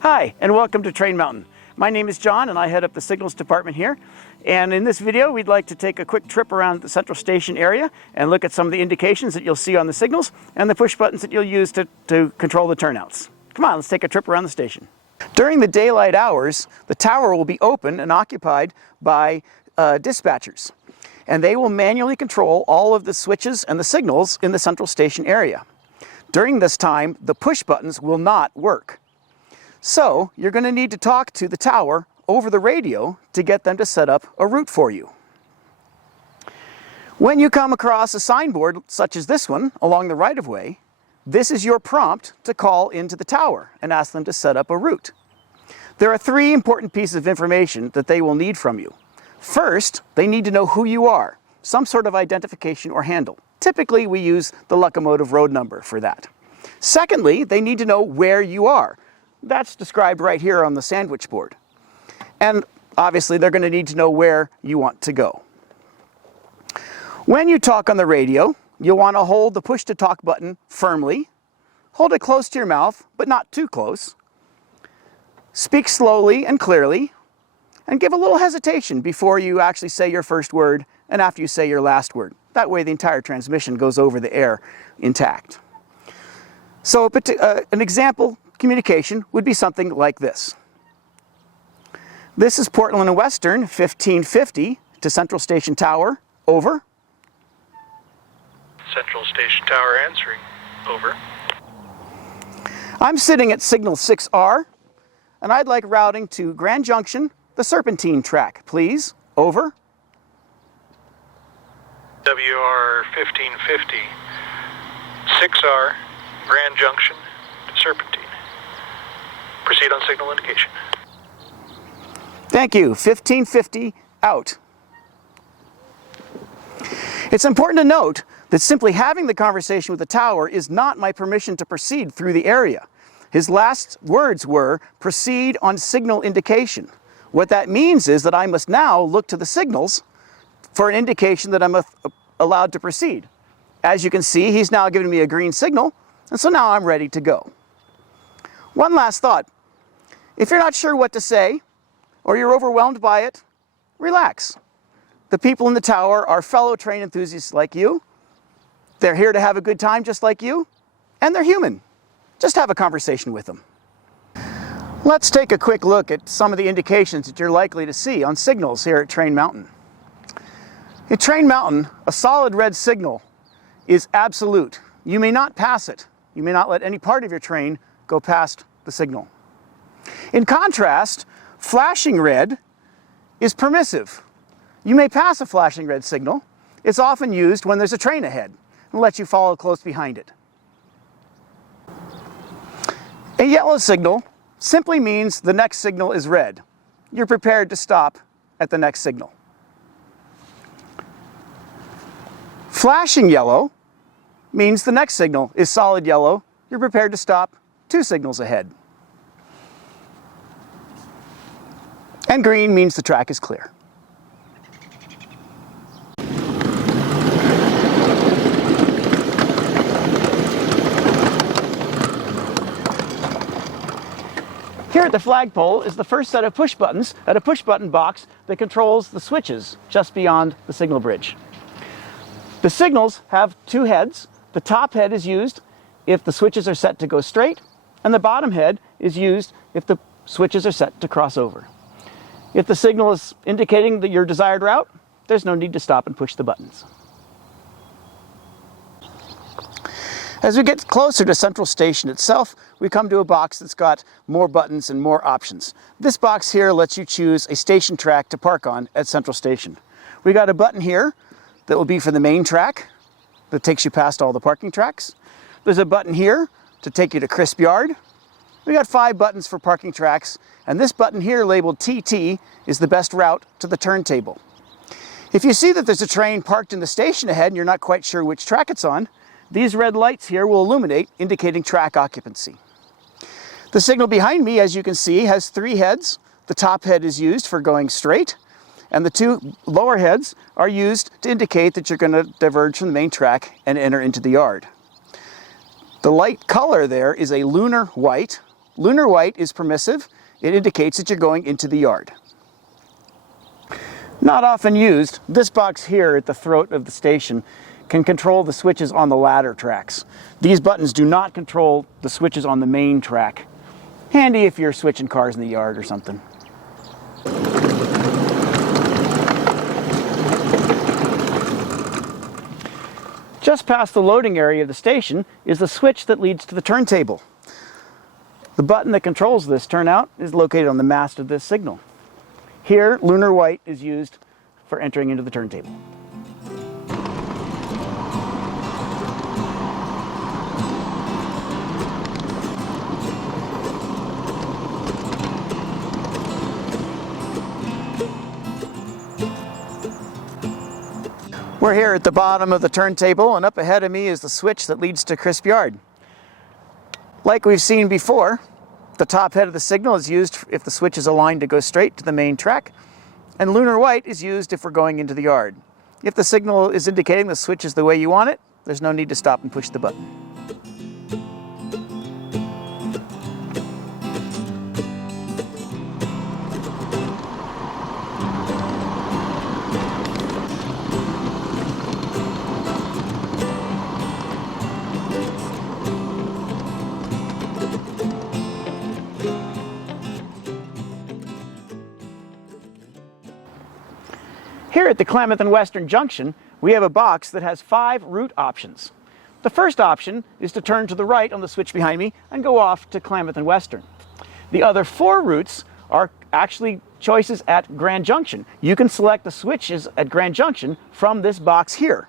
Hi, and welcome to Train Mountain. My name is John, and I head up the signals department here. And in this video, we'd like to take a quick trip around the Central Station area and look at some of the indications that you'll see on the signals and the push buttons that you'll use to control the turnouts. Come on, let's take a trip around the station. During the daylight hours, the tower will be open and occupied by dispatchers. And they will manually control all of the switches and the signals in the Central Station area. During this time, the push buttons will not work. So you're going to need to talk to the tower over the radio to get them to set up a route for you. When you come across a signboard such as this one along the right-of-way, this is your prompt to call into the tower and ask them to set up a route. There are three important pieces of information that they will need from you. First, they need to know who you are, some sort of identification or handle. Typically, we use the locomotive road number for that. Secondly, they need to know where you are. That's described right here on the sandwich board. And obviously, they're going to need to know where you want to go. When you talk on the radio, you'll want to hold the push-to-talk button firmly. Hold it close to your mouth, but not too close. Speak slowly and clearly, and give a little hesitation before you actually say your first word and after you say your last word. That way, the entire transmission goes over the air intact. So an example communication would be something like this. This is Portland and Western 1550 to Central Station Tower, over. Central Station Tower answering, over. I'm sitting at signal 6R, and I'd like routing to Grand Junction, the Serpentine track, please, over. WR 1550, 6R, Grand Junction to Serpentine. Proceed on signal indication. Thank you. 1550 out. It's important to note that simply having the conversation with the tower is not my permission to proceed through the area. His last words were, proceed on signal indication. What that means is that I must now look to the signals for an indication that I'm allowed to proceed. As you can see, he's now giving me a green signal, and so now I'm ready to go. One last thought. If you're not sure what to say, or you're overwhelmed by it, relax. The people in the tower are fellow train enthusiasts like you. They're here to have a good time just like you, and they're human. Just have a conversation with them. Let's take a quick look at some of the indications that you're likely to see on signals here at Train Mountain. At Train Mountain, a solid red signal is absolute. You may not pass it. You may not let any part of your train go past the signal. In contrast, flashing red is permissive. You may pass a flashing red signal. It's often used when there's a train ahead and lets you follow close behind it. A yellow signal simply means the next signal is red. You're prepared to stop at the next signal. Flashing yellow means the next signal is solid yellow. You're prepared to stop 2 signals ahead. And green means the track is clear. Here at the flagpole is the first set of push buttons at a push button box that controls the switches just beyond the signal bridge. The signals have 2 heads. The top head is used if the switches are set to go straight, and the bottom head is used if the switches are set to cross over. If the signal is indicating your desired route, there's no need to stop and push the buttons. As we get closer to Central Station itself, we come to a box that's got more buttons and more options. This box here lets you choose a station track to park on at Central Station. We got a button here that will be for the main track that takes you past all the parking tracks. There's a button here to take you to Crisp Yard. We got 5 buttons for parking tracks, and this button here labeled TT is the best route to the turntable. If you see that there's a train parked in the station ahead and you're not quite sure which track it's on, these red lights here will illuminate, indicating track occupancy. The signal behind me, as you can see, has 3 heads. The top head is used for going straight, and the 2 lower heads are used to indicate that you're going to diverge from the main track and enter into the yard. The light color there is a lunar white. lunar white is permissive. It indicates that you're going into the yard. Not often used, this box here at the throat of the station can control the switches on the ladder tracks. These buttons do not control the switches on the main track. Handy if you're switching cars in the yard or something. Just past the loading area of the station is the switch that leads to the turntable. The button that controls this turnout is located on the mast of this signal. Here, lunar white is used for entering into the turntable. We're here at the bottom of the turntable, and up ahead of me is the switch that leads to crisp yard. Like we've seen before, the top head of the signal is used if the switch is aligned to go straight to the main track, and lunar white is used if we're going into the yard. If the signal is indicating the switch is the way you want it, there's no need to stop and push the button. Here at the Klamath and Western Junction, we have a box that has 5 route options. The first option is to turn to the right on the switch behind me and go off to Klamath and Western. The other 4 routes are actually choices at Grand Junction. You can select the switches at Grand Junction from this box here.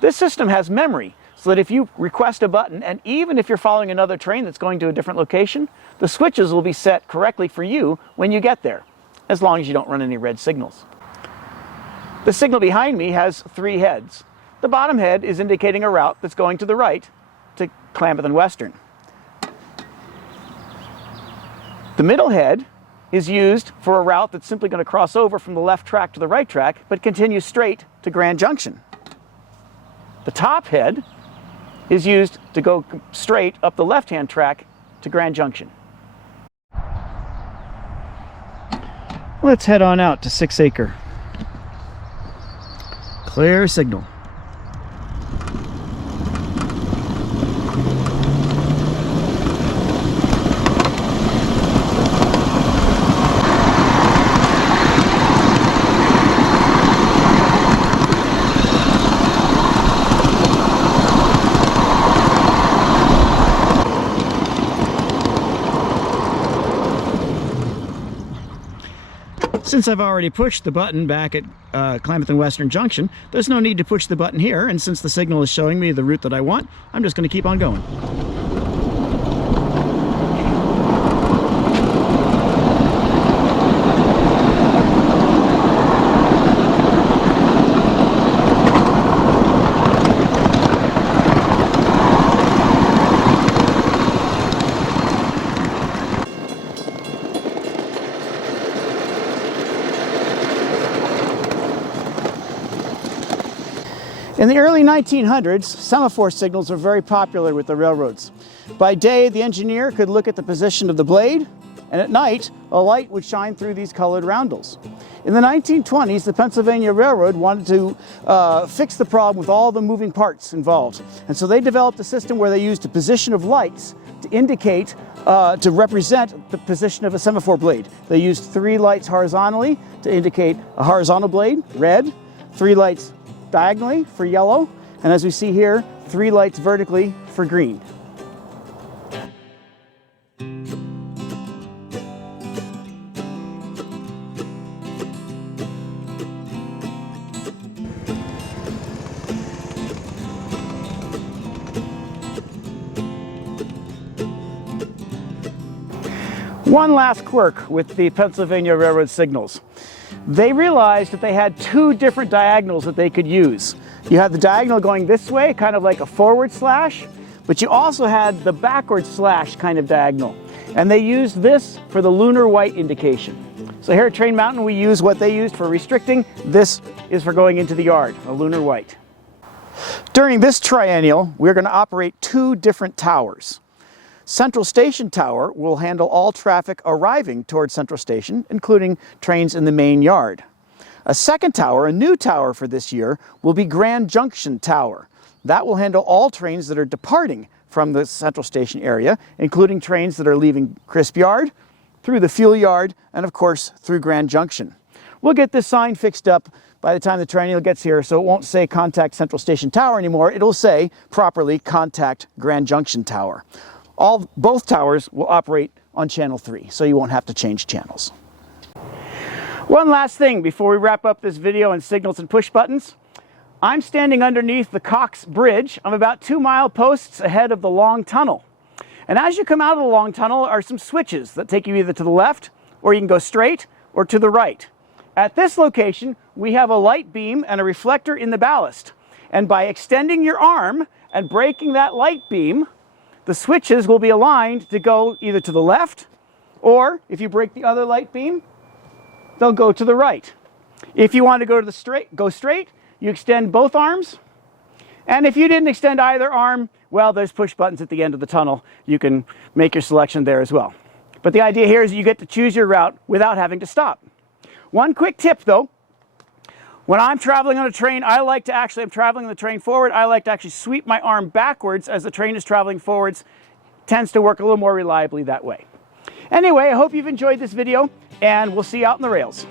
This system has memory, so that if you request a button, and even if you're following another train that's going to a different location, the switches will be set correctly for you when you get there, as long as you don't run any red signals. The signal behind me has 3 heads. The bottom head is indicating a route that's going to the right to Klamath and Western. The middle head is used for a route that's simply going to cross over from the left track to the right track, but continue straight to Grand Junction. The top head is used to go straight up the left-hand track to Grand Junction. Let's head on out to 6 Acre. Clear signal. Since I've already pushed the button back at Klamath and Western Junction, there's no need to push the button here, and since the signal is showing me the route that I want, I'm just going to keep on going. In the early 1900s, semaphore signals were very popular with the railroads. By day, the engineer could look at the position of the blade, and at night, a light would shine through these colored roundels. In the 1920s, the Pennsylvania Railroad wanted to fix the problem with all the moving parts involved. And so they developed a system where they used the position of lights to indicate, to represent the position of a semaphore blade. They used 3 lights horizontally to indicate a horizontal blade, red, 3 lights diagonally for yellow, and as we see here, 3 lights vertically for green. One last quirk with the Pennsylvania Railroad signals. They realized that they had 2 different diagonals that they could use. You had the diagonal going this way, kind of like a forward slash, but you also had the backward slash kind of diagonal. And they used this for the lunar white indication. So here at Train Mountain, we use what they used for restricting. This is for going into the yard, a lunar white. During this triennial, we're going to operate 2 different towers. Central Station Tower will handle all traffic arriving towards Central Station, including trains in the main yard. A second tower, a new tower for this year, will be Grand Junction Tower. That will handle all trains that are departing from the Central Station area, including trains that are leaving Crisp Yard, through the Fuel Yard, and of course through Grand Junction. We'll get this sign fixed up by the time the Triennial gets here, so it won't say Contact Central Station Tower anymore. It'll say properly Contact Grand Junction Tower. Both towers will operate on channel 3, so you won't have to change channels. One last thing before we wrap up this video on signals and push buttons. I'm standing underneath the Cox Bridge. I'm about 2 mile posts ahead of the long tunnel. And as you come out of the long tunnel are some switches that take you either to the left, or you can go straight, or to the right. At this location, we have a light beam and a reflector in the ballast. And by extending your arm and breaking that light beam, the switches will be aligned to go either to the left, or if you break the other light beam, they'll go to the right. If you want to go straight, you extend both arms. And if you didn't extend either arm, well, there's push buttons at the end of the tunnel. You can make your selection there as well. But the idea here is you get to choose your route without having to stop. One quick tip though, when I'm traveling on a train, I'm traveling the train forward, I like to actually sweep my arm backwards as the train is traveling forwards. Tends to work a little more reliably that way. Anyway, I hope you've enjoyed this video, and we'll see you out on the rails.